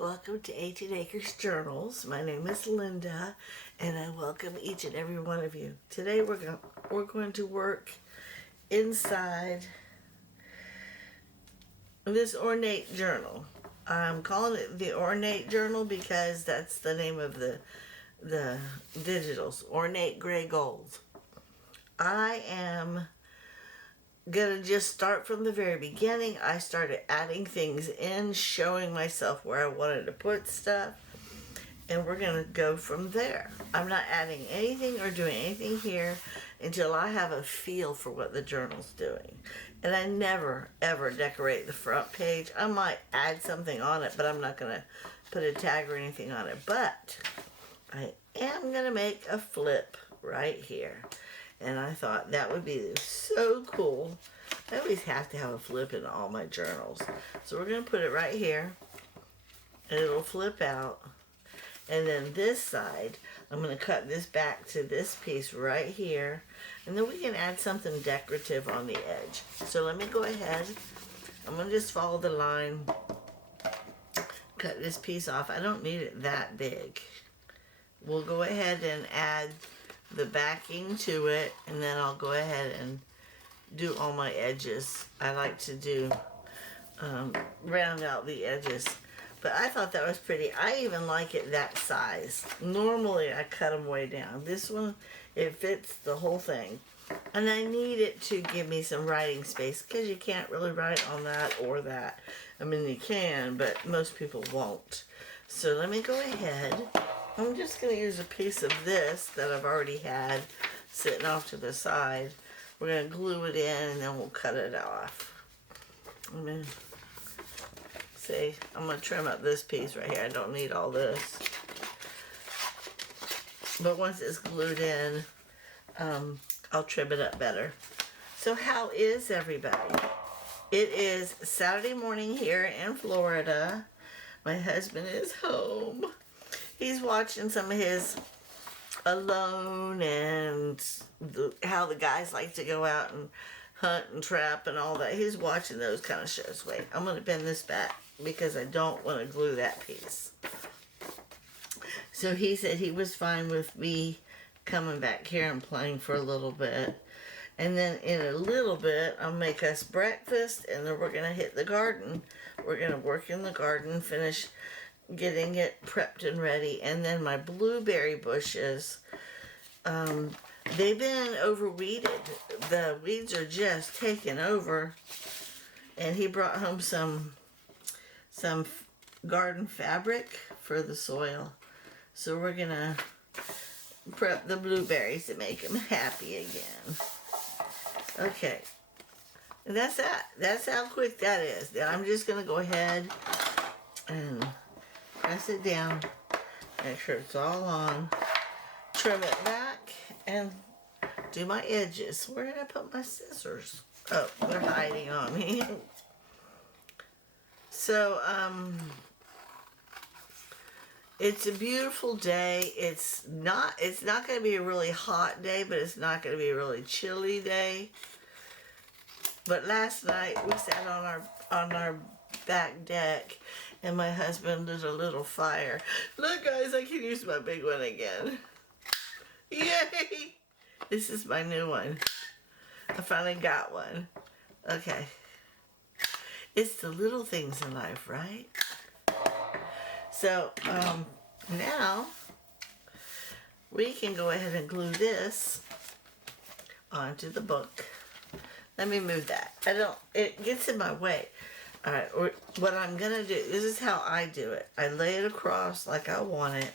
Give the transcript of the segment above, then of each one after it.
Welcome to 18 Acres Journals. My name is Linda, and I welcome each and every one of you. Today we're going to work inside this Ornate journal. I'm calling it the Ornate journal because that's the name of the digitals, Ornate Gray Gold. I am gonna just start from the very beginning. I started adding things in, showing myself where I wanted to put stuff, and we're gonna go from there. I'm not adding anything or doing anything here until I have a feel for what the journal's doing. And I never ever decorate the front page. I might add something on it, but I'm not gonna put a tag or anything on it. But I am gonna make a flip right here. And I thought that would be so cool. I always have to have a flip in all my journals. So we're going to put it right here. And it'll flip out. And then this side, I'm going to cut this back to this piece right here. And then we can add something decorative on the edge. So let me go ahead. I'm going to just follow the line. Cut this piece off. I don't need it that big. We'll go ahead and add the backing to it, and then I'll go ahead and do all my edges. I like to do round out the edges, but I thought that was pretty. I even like it that size. Normally I cut them way down. This one, it fits the whole thing, and I need it to give me some writing space because you can't really write on that or that. I mean, you can, but most people won't. So let me go ahead. I'm just going to use a piece of this that I've already had sitting off to the side. We're going to glue it in and then we'll cut it off. I'm going to trim up this piece right here. I don't need all this. But once it's glued in, I'll trim it up better. So how is everybody? It is Saturday morning here in Florida. My husband is home. He's watching some of his Alone and how the guys like to go out and hunt and trap and all that. He's watching those kind of shows. Wait, I'm going to bend this back because I don't want to glue that piece. So he said he was fine with me coming back here and playing for a little bit. And then in a little bit, I'll make us breakfast, and then we're going to hit the garden. We're going to work in the garden, finish getting it prepped and ready. And then my blueberry bushes, they've been overweeded. The weeds are just taking over. And he brought home some garden fabric for the soil. So we're gonna prep the blueberries to make them happy again. Okay, and that's that. That's how quick that is. Then I'm just gonna go ahead and press it down, make sure it's all on, trim it back, and do my edges. Where did I put my scissors? Oh, they're hiding on me. So, it's a beautiful day. It's not going to be a really hot day, but it's not going to be a really chilly day. But last night we sat on our back deck, and my husband lit a little fire. Look, guys, I can use my big one again. Yay! This is my new one. I finally got one. Okay. It's the little things in life, right? So, now we can go ahead and glue this onto the book. Let me move that. It gets in my way. Alright, what I'm going to do, this is how I do it. I lay it across like I want it.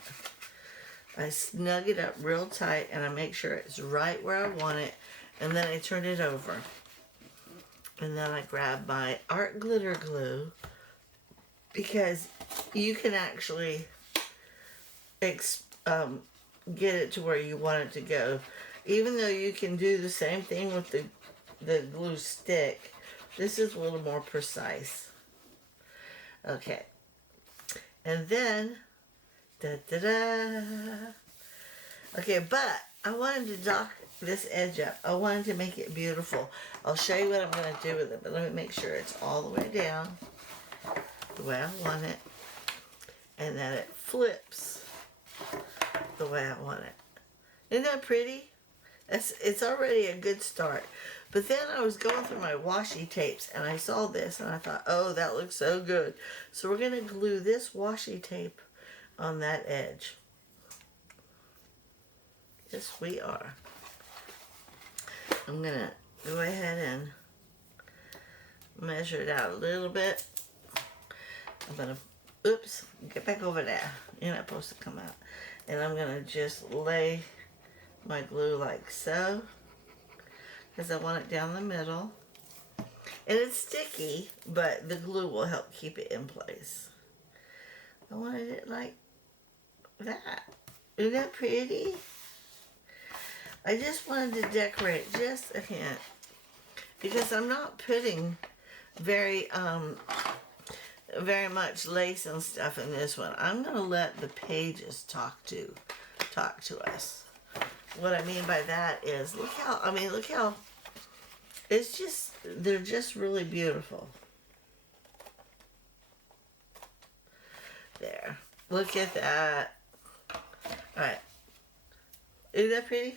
I snug it up real tight, and I make sure it's right where I want it. And then I turn it over. And then I grab my art glitter glue, because you can actually get it to where you want it to go. Even though you can do the same thing with the glue stick, this is a little more precise. Okay. And then, okay, but I wanted to dock this edge up. I wanted to make it beautiful. I'll show you what I'm going to do with it, but let me make sure it's all the way down the way I want it. and then it flips the way I want it. Isn't that pretty? It's already a good start. But then I was going through my washi tapes and I saw this and I thought, oh, that looks so good. So we're going to glue this washi tape on that edge. Yes, we are. I'm going to go ahead and measure it out a little bit. I'm going to, oops, get back over there. You're not supposed to come out. And I'm going to just lay my glue like so, because I want it down the middle. And it's sticky, but the glue will help keep it in place. I wanted it like that. Isn't that pretty? I just wanted to decorate just a hint, because I'm not putting very much lace and stuff in this one. I'm gonna let the pages talk to us. What I mean by that is, look how, it's just, they're just really beautiful. There, look at that. Alright, isn't that pretty?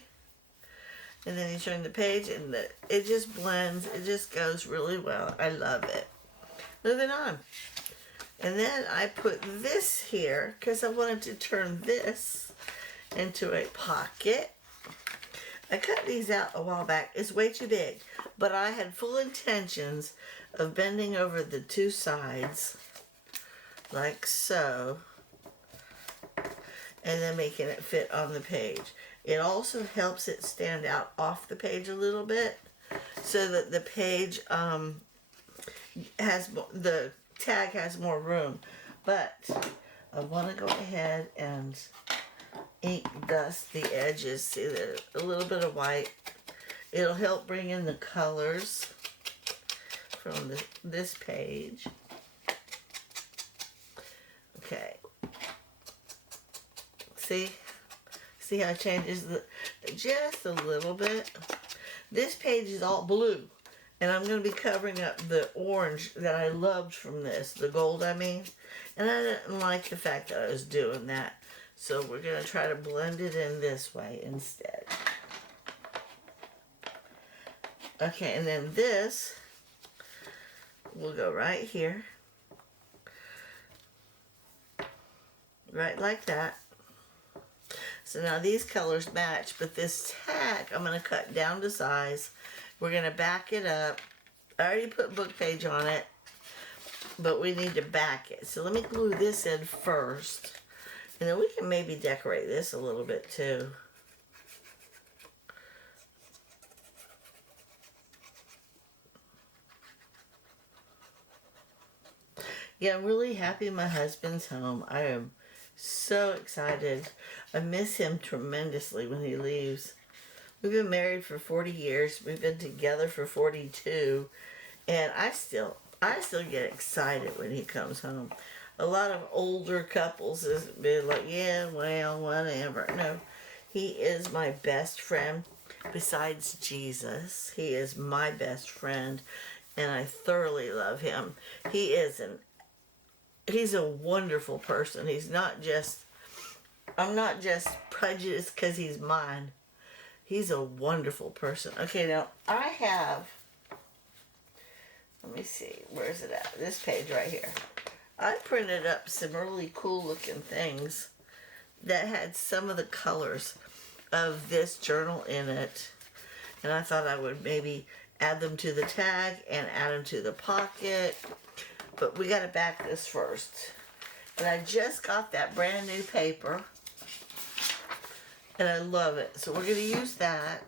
And then you turn the page and it just blends, it just goes really well. I love it. Moving on. And then I put this here because I wanted to turn this into a pocket. I cut these out a while back. It's way too big, but I had full intentions of bending over the two sides like so, and then making it fit on the page. It also helps it stand out off the page a little bit so that the page the tag has more room. But I want to go ahead and ink dust the edges. See, there's a little bit of white. It'll help bring in the colors from this page. Okay. See how it changes just a little bit? This page is all blue. And I'm going to be covering up the orange that I loved from this. The gold, I mean. And I didn't like the fact that I was doing that. So we're going to try to blend it in this way instead. Okay, and then this will go right here. Right like that. So now these colors match, but this tag I'm going to cut down to size. We're going to back it up. I already put book page on it, but we need to back it. So let me glue this in first. And then we can maybe decorate this a little bit too. Yeah, I'm really happy my husband's home. I am so excited. I miss him tremendously when he leaves. We've been married for 40 years. We've been together for 42. And I still get excited when he comes home. A lot of older couples has been like, yeah, well, whatever. No, he is my best friend. Besides Jesus, he is my best friend. And I thoroughly love him. He's a wonderful person. I'm not just prejudiced because he's mine. He's a wonderful person. Okay, now I have, let me see, where is it at? This page right here. I printed up some really cool looking things that had some of the colors of this journal in it. And I thought I would maybe add them to the tag and add them to the pocket. But we got to back this first. And I just got that brand new paper. And I love it. So we're going to use that.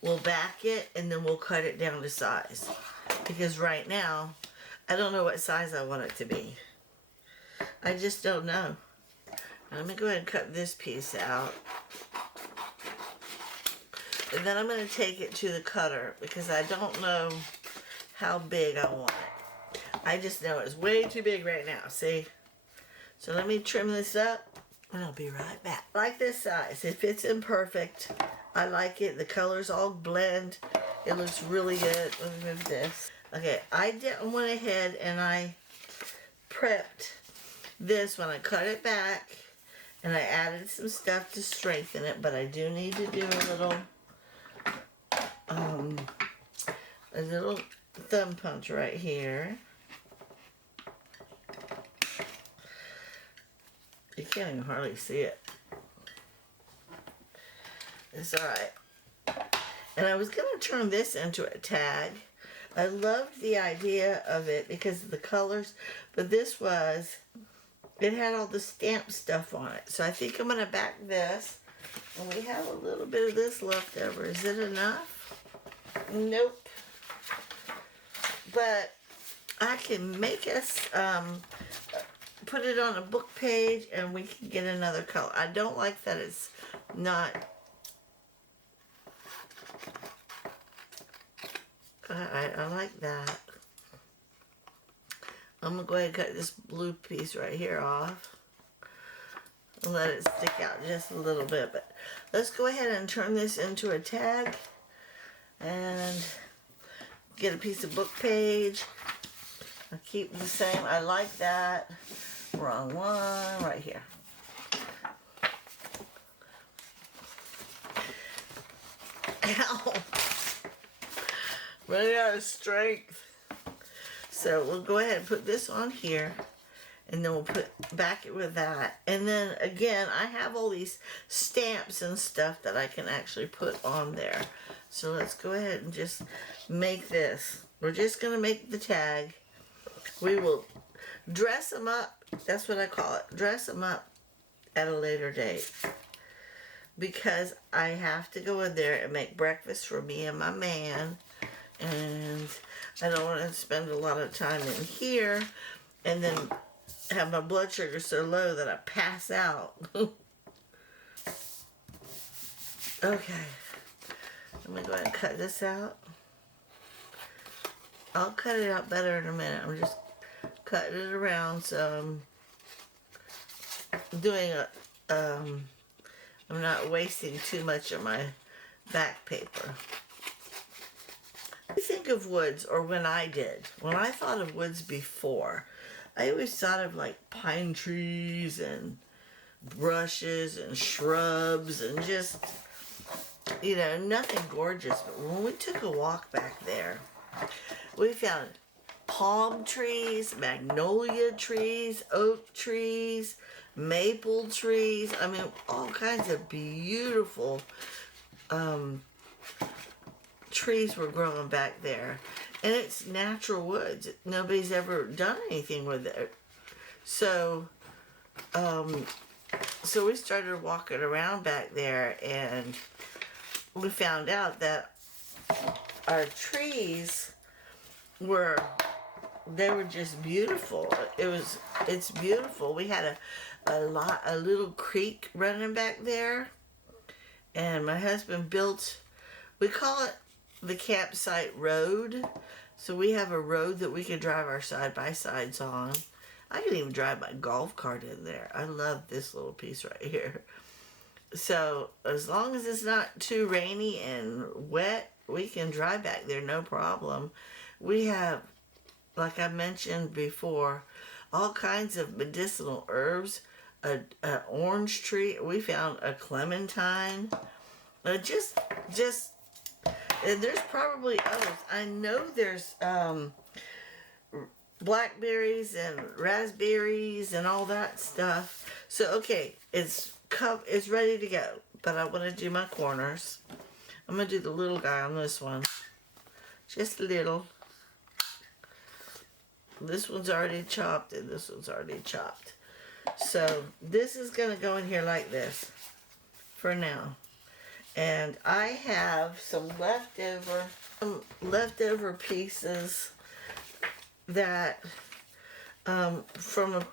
We'll back it and then we'll cut it down to size. Because right now, I don't know what size I want it to be. I just don't know. Let me go ahead and cut this piece out. And then I'm going to take it to the cutter because I don't know how big I want it. I just know it's way too big right now, see? So let me trim this up and I'll be right back. I like this size. It fits in perfect. I like it. The colors all blend. It looks really good. Let me move this. Okay, I went ahead and I prepped this when I cut it back, and I added some stuff to strengthen it, but I do need to do a little thumb punch right here. You can't even hardly see it. It's alright. And I was going to turn this into a tag. I loved the idea of it because of the colors, but it had all the stamp stuff on it. So I think I'm going to back this. And we have a little bit of this left over. Is it enough? Nope. But I can make us put it on a book page and we can get another color. I don't like that it's not. I like that. I'm going to go ahead and cut this blue piece right here off and let it stick out just a little bit. But let's go ahead and turn this into a tag and get a piece of book page. I'll keep the same. I like that. Wrong one. Right here. Ow! Running out of strength. So we'll go ahead and put this on here, and then we'll back it with that. And then again, I have all these stamps and stuff that I can actually put on there. So let's go ahead and just make this. We're just going to make the tag. We will dress them up. That's what I call it. Dress them up at a later date. Because I have to go in there and make breakfast for me and my man. And I don't want to spend a lot of time in here and then have my blood sugar so low that I pass out. Okay. I'm going to go ahead and cut this out. I'll cut it out better in a minute. I'm just cutting it around, so I'm doing I'm not wasting too much of my back paper. I think of woods, or when I thought of woods before, I always thought of like pine trees and brushes and shrubs and just, you know, nothing gorgeous. But when we took a walk back there, we found palm trees, magnolia trees, oak trees, maple trees. I mean, all kinds of beautiful trees were growing back there. And it's natural woods. Nobody's ever done anything with it. So, so we started walking around back there, and we found out that our trees were just beautiful. It's beautiful. We had a little creek running back there, and my husband built, we call it the campsite road. So we have a road that we can drive our side-by-sides on. I can even drive my golf cart in there. I love this little piece right here. So as long as it's not too rainy and wet, we can drive back there, no problem. We have, like I mentioned before, all kinds of medicinal herbs. An orange tree. We found a clementine. Just and there's probably others. I know there's blackberries and raspberries and all that stuff. So okay, it's ready to go. But I want to do my corners. I'm gonna do the little guy on this one. Just a little. This one's already chopped and this one's already chopped. So this is gonna go in here like this for now. And I have some leftover pieces that from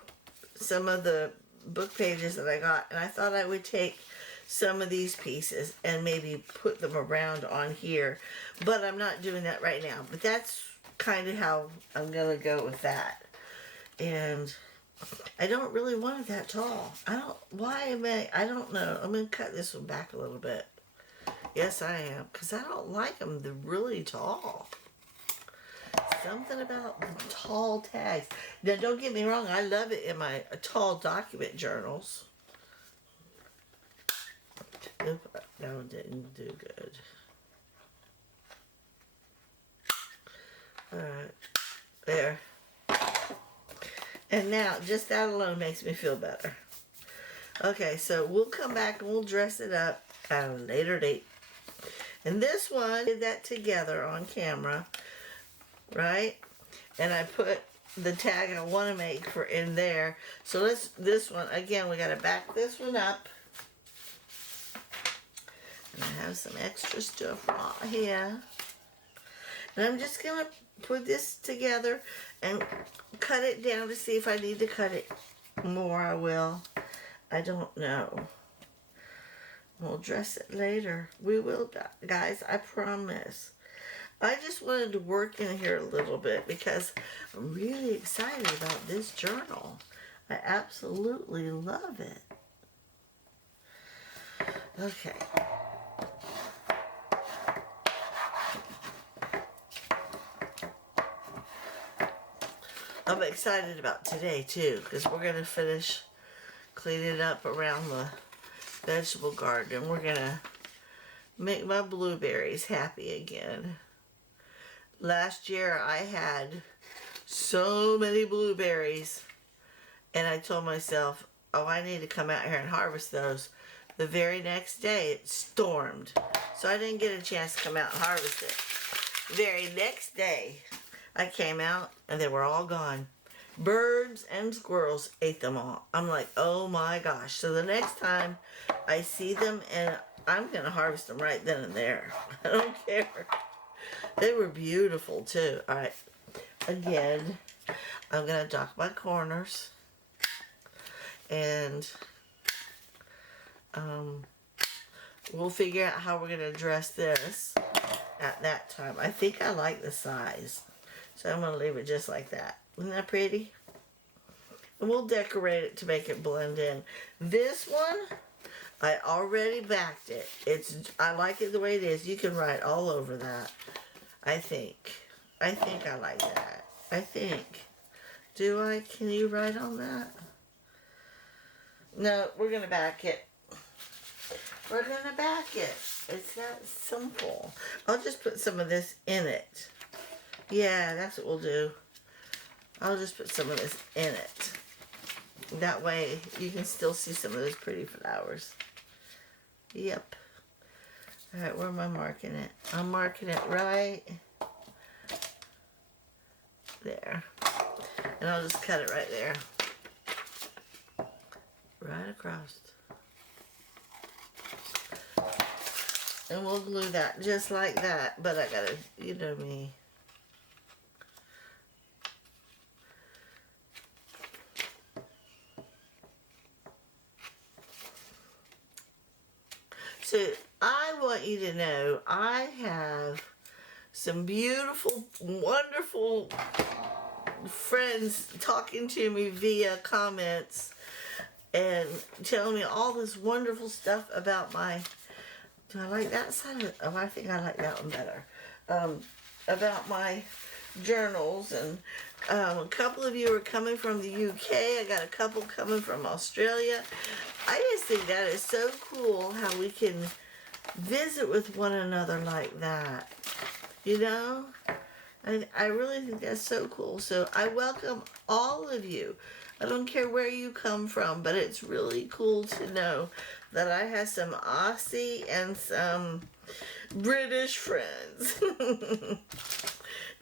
some of the book pages that I got, and I thought I would take some of these pieces and maybe put them around on here, but I'm not doing that right now. But that's kind of how I'm gonna go with that. And I don't really want it that tall. I don't know. I'm gonna cut this one back a little bit. Yes, I am, because I don't like them. They're really tall. Something about the tall tags. Now, don't get me wrong, I love it in my tall document journals. Oop, that one didn't do good. Alright, there. And now, just that alone makes me feel better. Okay, so we'll come back and we'll dress it up at a later date. And this one, did that together on camera, right? And I put the tag I want to make for in there. So this one, again, we got to back this one up. And I have some extra stuff right here. And I'm just going to put this together and cut it down to see if I need to cut it more. I will. I don't know. We'll dress it later. We will, guys, I promise. I just wanted to work in here a little bit because I'm really excited about this journal. I absolutely love it. Okay. I'm excited about today too because we're going to finish cleaning up around the vegetable garden. We're going to make my blueberries happy again. Last year I had so many blueberries and I told myself, oh, I need to come out here and harvest those. The very next day it stormed, so I didn't get a chance to come out and harvest it. The very next day I came out and they were all gone. Birds and squirrels ate them all. I'm like, oh my gosh. So the next time I see them, and I'm going to harvest them right then and there. I don't care. They were beautiful too. All right. Again, I'm going to dock my corners. And we'll figure out how we're going to address this at that time. I think I like the size. So I'm going to leave it just like that. Isn't that pretty? And we'll decorate it to make it blend in. This one, I already backed it. I like it the way it is. You can write all over that. I think I like that. I think. Do I? Can you write on that? No, we're going to back it. We're going to back it. It's that simple. I'll just put some of this in it. Yeah, that's what we'll do. I'll just put some of this in it. That way you can still see some of those pretty flowers. Yep. Alright, where am I marking it? I'm marking it right there. And I'll just cut it right there. Right across. And we'll glue that just like that. But I gotta, you know me. So I want you to know I have some beautiful, wonderful friends talking to me via comments and telling me all this wonderful stuff about my, do I like that side? Oh, I think I like that one better. About my journals, and a couple of you are coming from the UK. I got a couple coming from Australia. I just think that is so cool how we can visit with one another like that. You know? I really think that's so cool. So I welcome all of you. I don't care where you come from, but it's really cool to know that I have some Aussie and some British friends.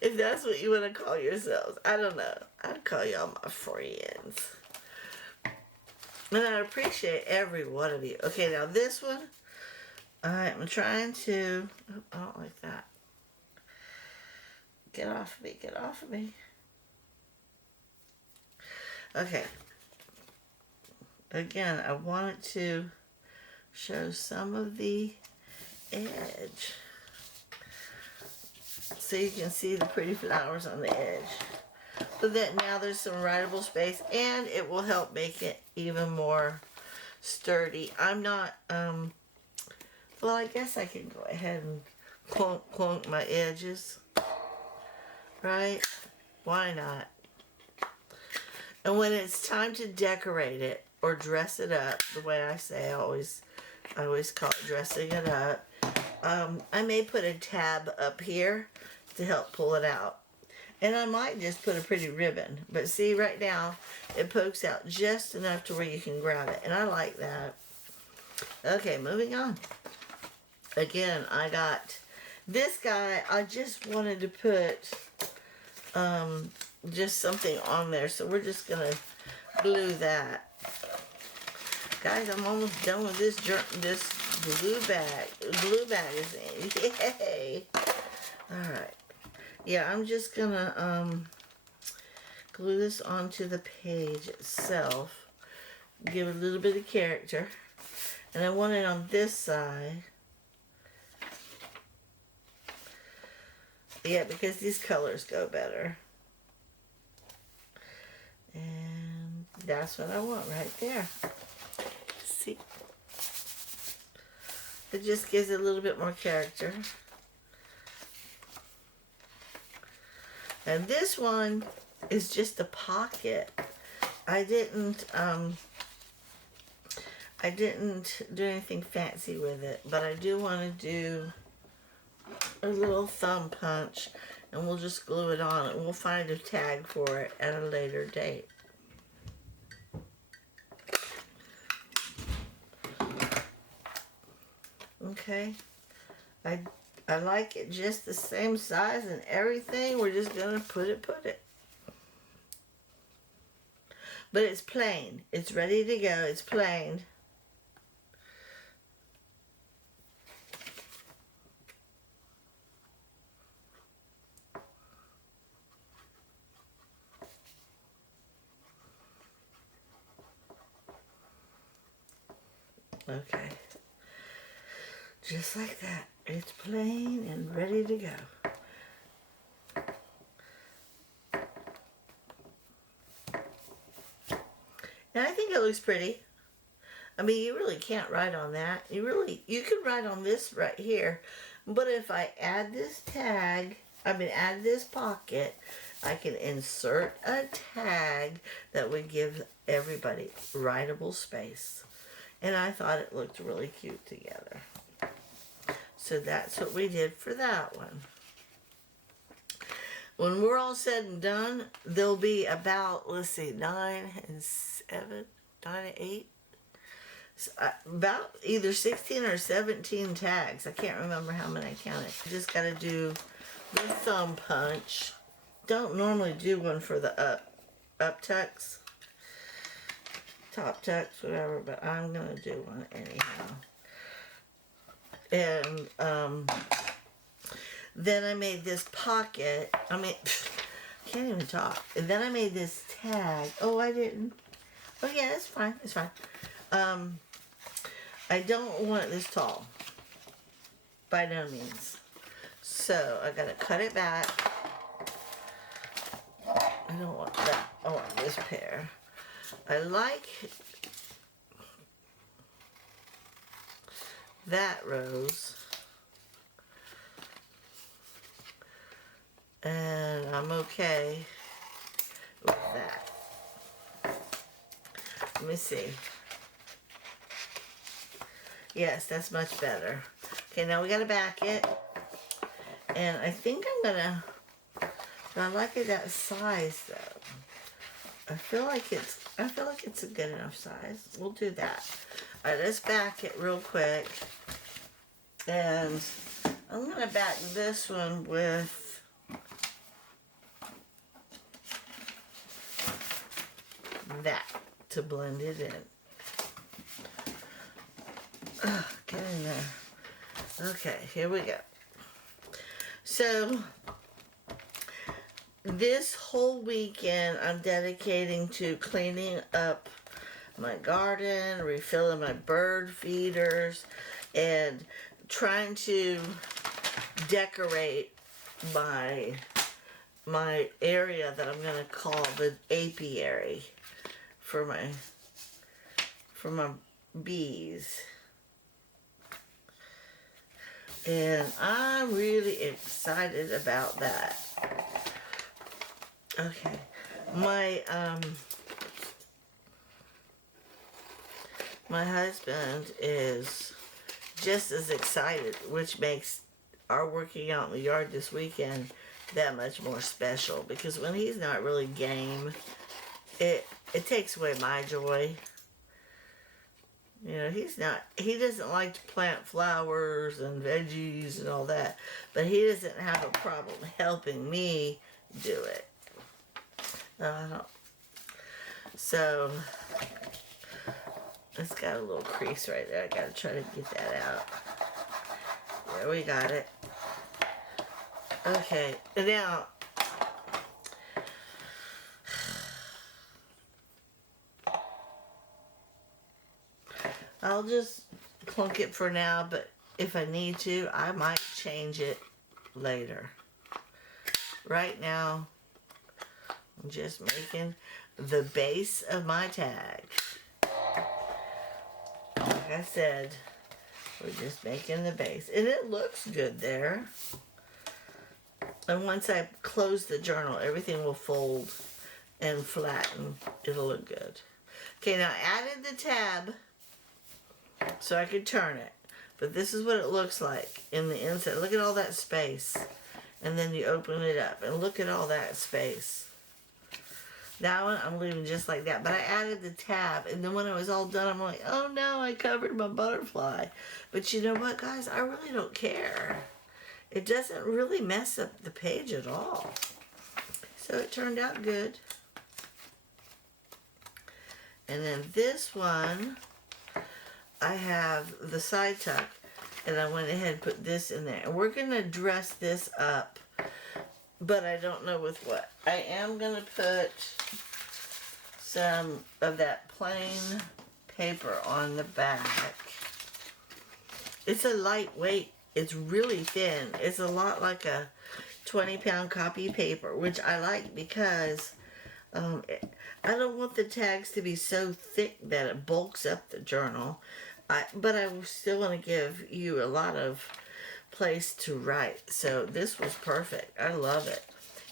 If that's what you want to call yourselves. I don't know. I'd call y'all my friends. And I appreciate every one of you. Okay, now this one, I'm trying to, oh, I don't like that. Get off of me, get off of me. Okay. Again, I wanted to show some of the edge, so you can see the pretty flowers on the edge. But then now there's some writable space, and it will help make it even more sturdy. I'm not, well, I guess I can go ahead and clunk my edges. right? Why not? And when it's time to decorate it or dress it up, the way I say, I always call it dressing it up. I may put a tab up here to help pull it out. And I might just put a pretty ribbon. But see, right now, it pokes out just enough to where you can grab it. And I like that. Okay, moving on. Again, I got this guy. I just wanted to put just something on there. So we're just going to glue that. Guys, I'm almost done with this glue bag. Glue bag is in. Yay! Alright. Yeah, I'm just gonna glue this onto the page itself. Give it a little bit of character. And I want it on this side. Yeah, because these colors go better. And that's what I want right there. See? It just gives it a little bit more character. And this one is just a pocket. I didn't do anything fancy with it, but I do want to do a little thumb punch, and we'll just glue it on, and we'll find a tag for it at a later date. Okay, I like it just the same size and everything. We're just gonna put it. But it's plain. It's ready to go. It's plain. Okay. Just like that. It's plain and ready to go. And I think it looks pretty. I mean, you really can't write on that. You could write on this right here. But if I add this tag, add this pocket, I can insert a tag that would give everybody writable space. And I thought it looked really cute together. So that's what we did for that one. When we're all said and done, there'll be about, let's see, 9 and 8, about either 16 or 17 tags. I can't remember how many I counted. I just got to do the thumb punch. Don't normally do one for the up tucks, top tucks, whatever, but I'm going to do one anyhow. And then I made this pocket. I can't even talk. And then I made this tag. Oh, I didn't. Oh, yeah, it's fine. It's fine. I don't want it this tall. By no means. So, I gotta cut it back. I don't want that. I want this pair. I like that rose. And I'm okay with that. Let me see. Yes, that's much better. Okay, now we gotta back it. And I think I'm gonna, I like it that size though. I feel like it's a good enough size. We'll do that. Alright, let's back it real quick. And I'm gonna back this one with that to blend it in. Get in there. Okay, here we go. So, this whole weekend I'm dedicating to cleaning up my garden, refilling my bird feeders, and trying to decorate my area that I'm gonna call the apiary for my bees. And I'm really excited about that. Okay. My my husband is just as excited, which makes our working out in the yard this weekend that much more special, because when he's not really game, it takes away my joy. You know, he doesn't like to plant flowers and veggies and all that, but he doesn't have a problem helping me do it. So, it's got a little crease right there. I gotta try to get that out. There, we got it. Okay, now, I'll just plunk it for now, but if I need to, I might change it later. Right now, I'm just making the base of my tag. Like I said, we're just making the base. And it looks good there. And once I close the journal, everything will fold and flatten. It'll look good. Okay, now I added the tab so I could turn it. But this is what it looks like in the inside. Look at all that space. And then you open it up and look at all that space. That one I'm leaving just like that. But I added the tab, and then when it was all done, I'm like, oh no, I covered my butterfly. But you know what, guys? I really don't care. It doesn't really mess up the page at all. So it turned out good. And then this one, I have the side tuck, and I went ahead and put this in there. And we're going to dress this up, but I don't know with what. I am going to put some of that plain paper on the back. It's a lightweight. It's really thin. It's a lot like a 20-pound copy paper, which I like because I don't want the tags to be so thick that it bulks up the journal. But I still want to give you a lot of place to write. So this was perfect. I love it.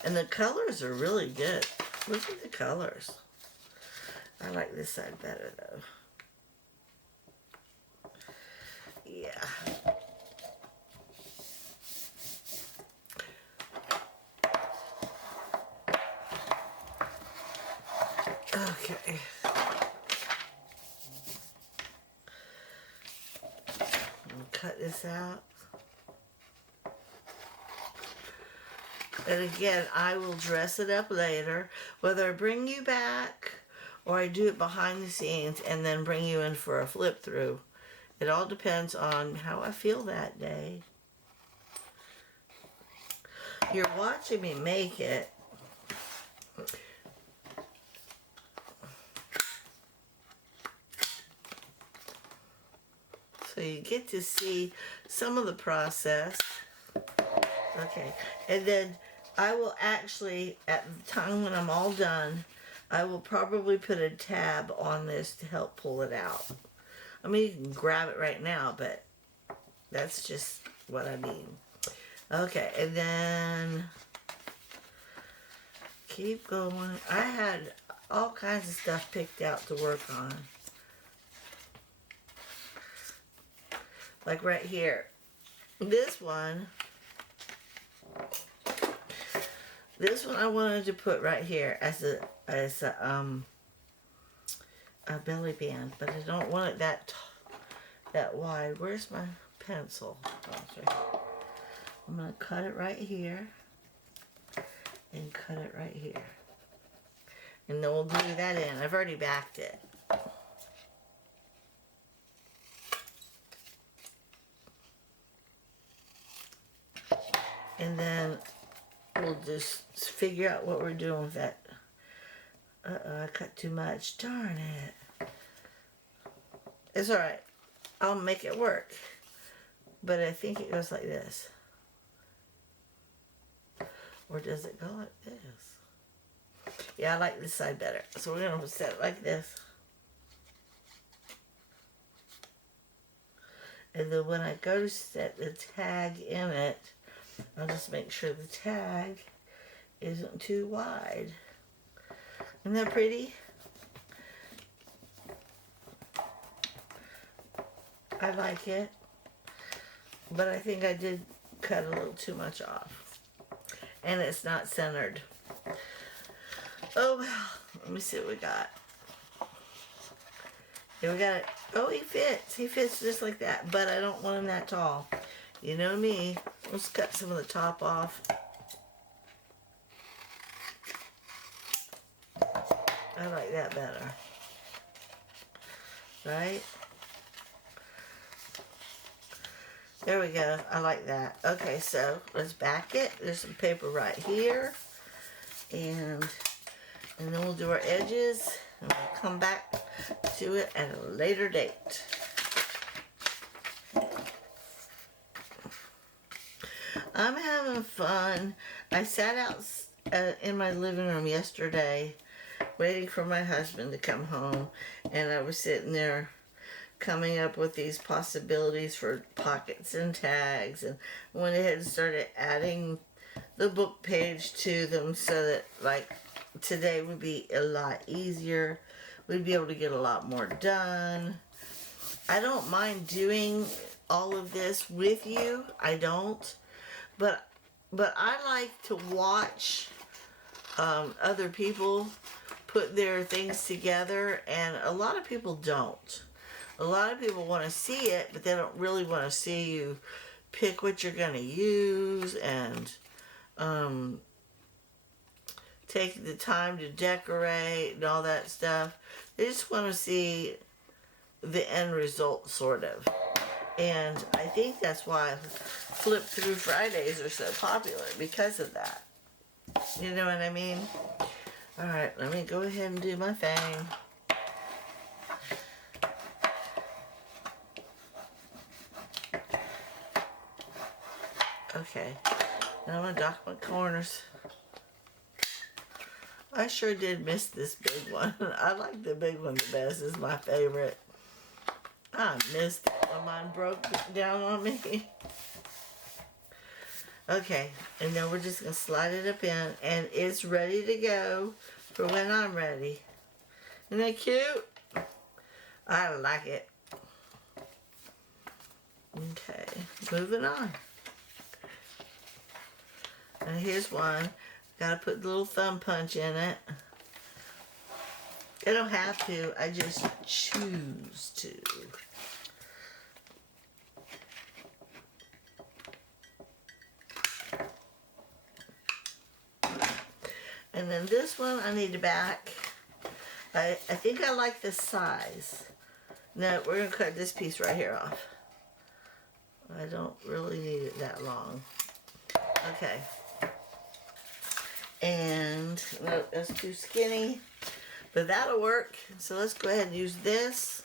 And the colors are really good. Look at the colors. I like this side better though. Yeah. Okay. Cut this out. And again, I will dress it up later, whether I bring you back or I do it behind the scenes and then bring you in for a flip through. It all depends on how I feel that day. You're watching me make it. So you get to see some of the process. Okay, and then I will actually, at the time when I'm all done, I will probably put a tab on this to help pull it out. I mean, you can grab it right now, but that's just what I mean. Okay, and then keep going. I had all kinds of stuff picked out to work on. Like right here. This one I wanted to put right here as a belly band, but I don't want it that wide. Where's my pencil? Oh, it's right here. I'm gonna cut it right here and cut it right here, and then we'll glue that in. I've already backed it. And then we'll just figure out what we're doing with that. Uh-oh, I cut too much. Darn it. It's alright. I'll make it work. But I think it goes like this. Or does it go like this? Yeah, I like this side better. So we're going to set it like this. And then when I go to set the tag in it, I'll just make sure the tag isn't too wide. Isn't that pretty? I like it, but I think I did cut a little too much off, and it's not centered. Oh well, let me see what we got. Here we got it. Oh, he fits just like that, but I don't want him that tall. You know me. Let's cut some of the top off. I like that better. Right? There we go. I like that. Okay, so let's back it. There's some paper right here. And then we'll do our edges. And we'll come back to it at a later date. I'm having fun. I sat out in my living room yesterday waiting for my husband to come home, and I was sitting there coming up with these possibilities for pockets and tags, and went ahead and started adding the book page to them so that like today would be a lot easier. We'd be able to get a lot more done. I don't mind doing all of this with you. I don't. But I like to watch other people put their things together, and a lot of people don't. A lot of people want to see it, but they don't really want to see you pick what you're going to use and take the time to decorate and all that stuff. They just want to see the end result, sort of. And I think that's why Flip Through Fridays are so popular, because of that. You know what I mean? Alright, let me go ahead and do my thing. Okay, now I'm going to dock my corners. I sure did miss this big one. I like the big one the best. It's my favorite. I missed it when mine broke down on me. Okay, and now we're just going to slide it up in, and it's ready to go for when I'm ready. Isn't that cute? I like it. Okay, moving on. And here's one. Gotta put the little thumb punch in it. I don't have to, I just choose to. And then this one I need to back. I think I like this size. No, we're going to cut this piece right here off. I don't really need it that long. Okay. And no, that's too skinny. But that'll work. So let's go ahead and use this.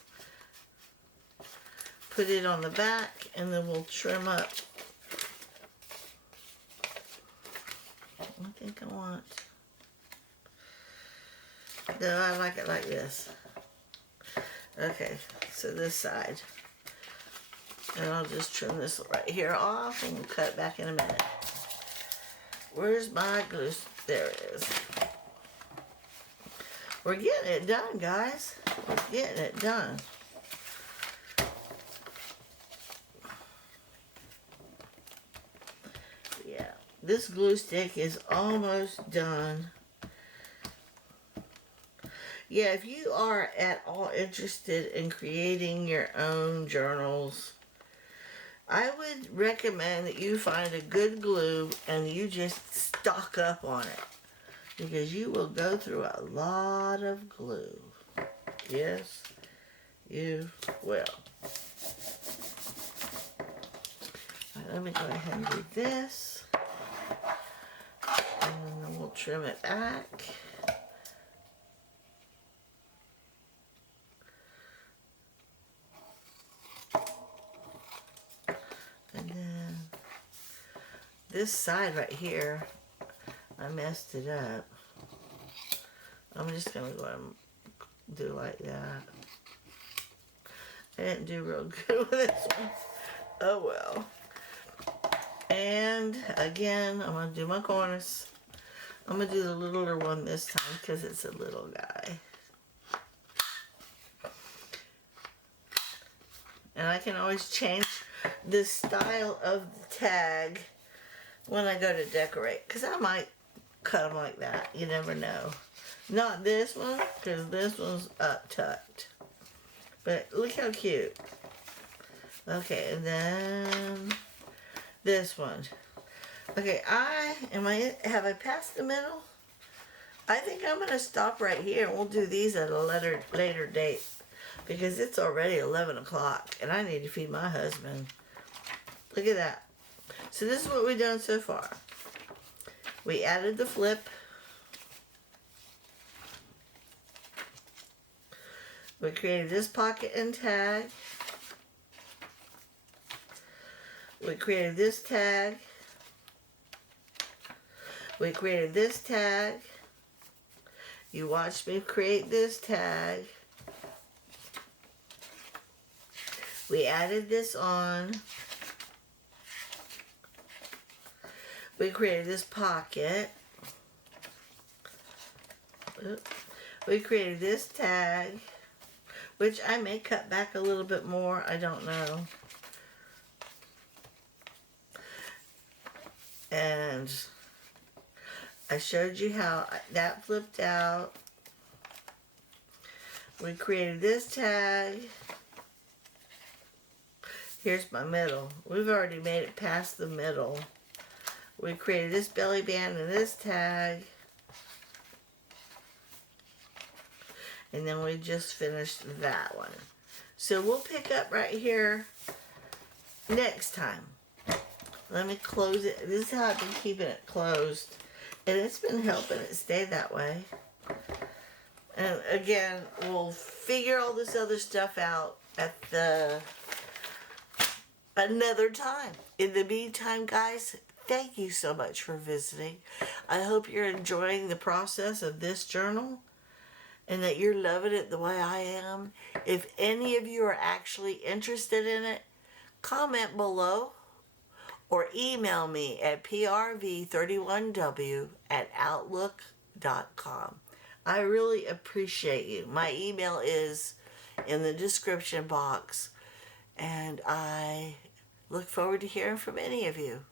Put it on the back, and then we'll trim up. I think I want... No, I like it like this. Okay, so this side. And I'll just trim this right here off, and we'll cut it back in a minute. Where's my glue? There it is. We're getting it done, guys. We're getting it done. Yeah, this glue stick is almost done. Yeah, if you are at all interested in creating your own journals, I would recommend that you find a good glue and you just stock up on it, because you will go through a lot of glue. Yes, you will. All right, let me go ahead and do this, and then we'll trim it back. And then this side right here, I messed it up. I'm just going to go and do like that. I didn't do real good with this one. Oh well. And again, I'm going to do my corners. I'm going to do the littler one this time because it's a little guy. And I can always change the style of the tag when I go to decorate. Because I might cut them like that. You never know. Not this one, because this one's up tucked. But look how cute. Okay, and then this one. Okay, have I passed the middle? I think I'm going to stop right here and we'll do these at a later date. Because it's already 11 o'clock and I need to feed my husband. Look at that. So this is what we've done so far. We added the flip. We created this pocket and tag. We created this tag. We created this tag. You watched me create this tag. We added this on. We created this pocket. We created this tag, which I may cut back a little bit more. I don't know. And I showed you how that flipped out. We created this tag. Here's my middle. We've already made it past the middle. We created this belly band and this tag. And then we just finished that one. So we'll pick up right here next time. Let me close it. This is how I've been keeping it closed. And it's been helping it stay that way. And again, we'll figure all this other stuff out at another time. In the meantime, guys, thank you so much for visiting. I hope you're enjoying the process of this journal and that you're loving it the way I am. If any of you are actually interested in it, comment below or email me at prv31w@outlook.com. I really appreciate you. My email is in the description box, and I look forward to hearing from any of you.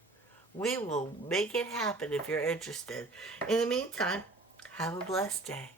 We will make it happen if you're interested. In the meantime, have a blessed day.